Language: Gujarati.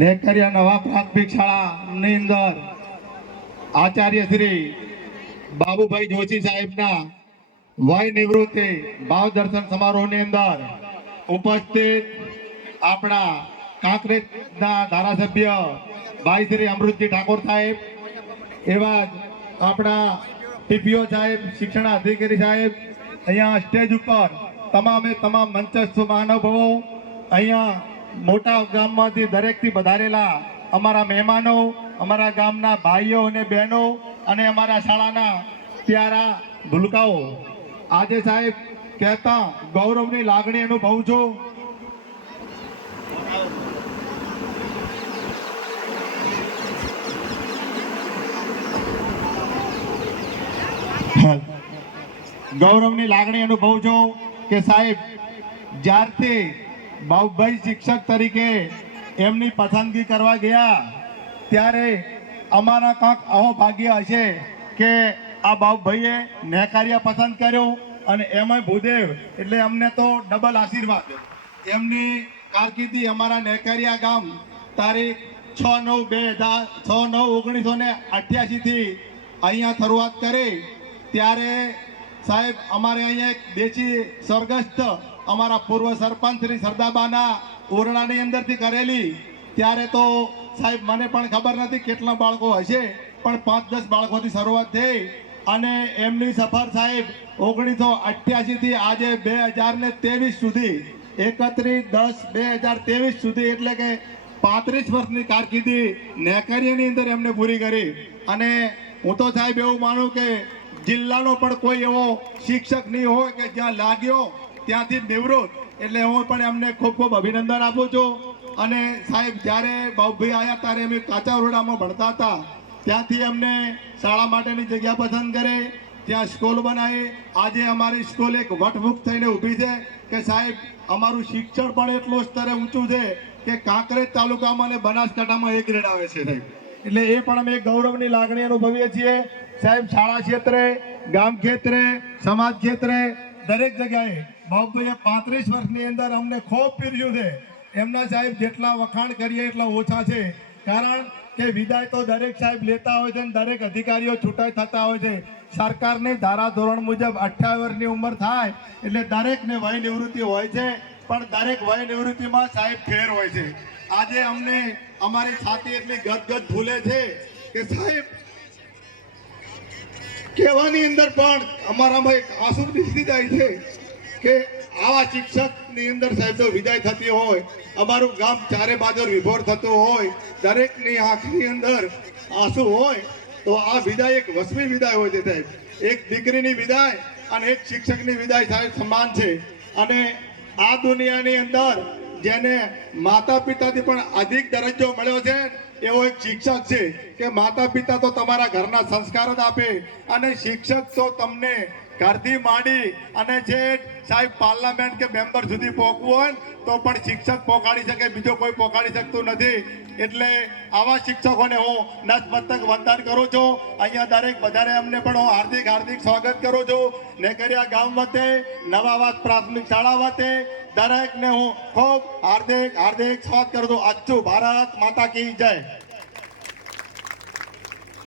નેકરિયા નવા પ્રાથમિક શાળાની અંદર આચાર્ય શ્રી બાબુભાઈ જોશી સાહેબના વય નિવૃત્તિ ભાવ દર્શન સમારોહની અંદર ઉપસ્થિત આપણા કાંકરેજના ધારાસભ્ય ભાઈ શ્રી અમૃતજી ઠાકોર સાહેબ, એવા જ આપણા પીપીઓ સાહેબ, શિક્ષણ અધિકારી સાહેબ, અહીંયા સ્ટેજ ઉપર તમામે તમામ મંચસ્થ મહાનુભાવો, અહીંયા મોટા ગામમાંથી દરેકથી વધારેલા અમારા મહેમાનો, અમારા ગામના ભાઈઓ અને બહેનો અને અમારા શાળાના પ્યારા ભૂલકાઓ. આજે સાહેબ કહેતા ગૌરવની લાગણી અનુભવું છું. ગૌરવની લાગણી અનુભવું છું કે સાહેબ જ્યારથી બાબુભાઈ શિક્ષક તરીકે એમની પસંદગી કરવા ગયા. ત્યારે અમારા કાંક આવો ભાગ્ય હશે કે આ બાબુભાઈએ નેકારિયા પસંદ કર્યું અને એમાંય ભૂદેવ એટલે અમને તો ડબલ આશીર્વાદ. એમની કારકિર્દી અમારા નેકારિયા ગામ તારીખ છ નવ બે હજાર, છ નવ ઓગણીસો ને અઠ્યાસીથી અહીંયા શરૂઆત કરી. ત્યારે સાહેબ, અમારે અહીંયા એક દેશી સ્વર્ગસ્થ અમારા પૂર્વ સરપંચ શ્રી સરદાબાના ઓરડાની અંદરથી કરેલી, ત્યારે તો સાહેબ મને પણ ખબર નથી કેટલા બાળકો હશે, પણ પાંચ દસ બાળકોથી શરૂઆત થઈ અને એમની સફર સાહેબ ઓગણીસો અઠ્યાસીથી આજે બે હજાર ને ત્રેવીસ સુધી, એકત્રીસ દસ બે હજાર ત્રેવીસ સુધી એટલે કે પાંત્રીસ વર્ષની કારકિર્દી નેકરિયાની અંદર એમને પૂરી કરી. અને હું તો સાહેબ એવું માનું કે જિલ્લાનો પણ કોઈ એવો શિક્ષક નહીં હોય કે જ્યાં લાગ્યો ત્યાંથી નિવૃત્ત. એટલે હું પણ એમને ખૂબ ખૂબ અભિનંદન આપું છું. અને સાહેબ, જ્યારે બાબુભાઈ આવ્યા ત્યારે અમે કાચા ઓરડામાં ભણતા હતા. ત્યાંથી અમને શાળા માટેની જગ્યા પસંદ કરે. ત્યાં સ્કૂલ બનાવી. આજે અમારી સ્કૂલ એક વટમુખ થઈને ઊભી છે કે સાહેબ, અમારું શિક્ષણ પણ એટલું સ્તરે ઊંચું છે કે કાંકરેજ તાલુકામાં અને બનાસકાંઠામાં એક ગ્રેડ આવે છે સાહેબ. એટલે એ પણ અમે ગૌરવની લાગણી અનુભવીએ છીએ. સાહેબ, શાળા ક્ષેત્રે, ગામ ક્ષેત્રે, સમાજ ક્ષેત્રે દરેક જગ્યાએ બાબુભાઈએ પાંત્રીસ વર્ષની અંદર અમને ખૂબ પીર્યું છે. એમના સાહેબ જેટલા વખાણ કરીએ એટલા ઓછા છે. કારણ કે વિદાય તો દરેક સાહેબ લેતા હોય છે અને દરેક અધિકારીઓ છૂટાઈ થતા હોય છે. સરકારની ધારા ધોરણ મુજબ અઠ્યાવીસ વર્ષની ઉંમર થાય એટલે દરેકને વય નિવૃત્તિ હોય છે, પણ દરેક વય નિવૃત્તિમાં સાહેબ ફેર હોય છે. આજે અમને અમારી છાતી એટલી ગદગદ ભૂલે છે કે સાહેબ કહેવાની અંદર પણ અમારામાં એક આંસુ નીકળી જાય છે કે આવા શિક્ષકની અંદર સાહેબનો વિદાય થતી હોય, અમારું ગામ ચારે બાજુ વિભોર થતું હોય, દરેકની આંખની અંદર આંસુ હોય, તો આ વિદાય એક વસમી વિદાય હોય છે સાહેબ. એક દીકરીની વિદાય અને એક શિક્ષકની વિદાય સાહેબ સમાન છે. અને આ દુનિયાની અંદર જેને માતા પિતાથી પણ અધિક દરજ્જો મળ્યો છે, એવો એક શિક્ષક છે કે માતા પિતા તો તમારા ઘરના સંસ્કાર જ આપે અને શિક્ષક તો તમને ઘરથી માંડી અને જે સાહેબ પાર્લામેન્ટ કે મેમ્બર સુધી પહોંચવું હોય તો પણ શિક્ષક પહોંચાડી શકે, બીજો કોઈ પહોંચાડી શકતું નથી. એટલે આવા શિક્ષકોને હું નસમસ્તક વંદન કરું છું. અહીંયા દરેક બધાને અમને પણ હું હાર્દિક હાર્દિક સ્વાગત કરું છું. નેકરિયા ગામ વતે નવાવાસ પ્રાથમિક શાળા વતે દરેકને હું ખૂબ હાર્દિક હાર્દિક સ્વાગત કરું છું. અચ્છું ભારત માતા કી જય.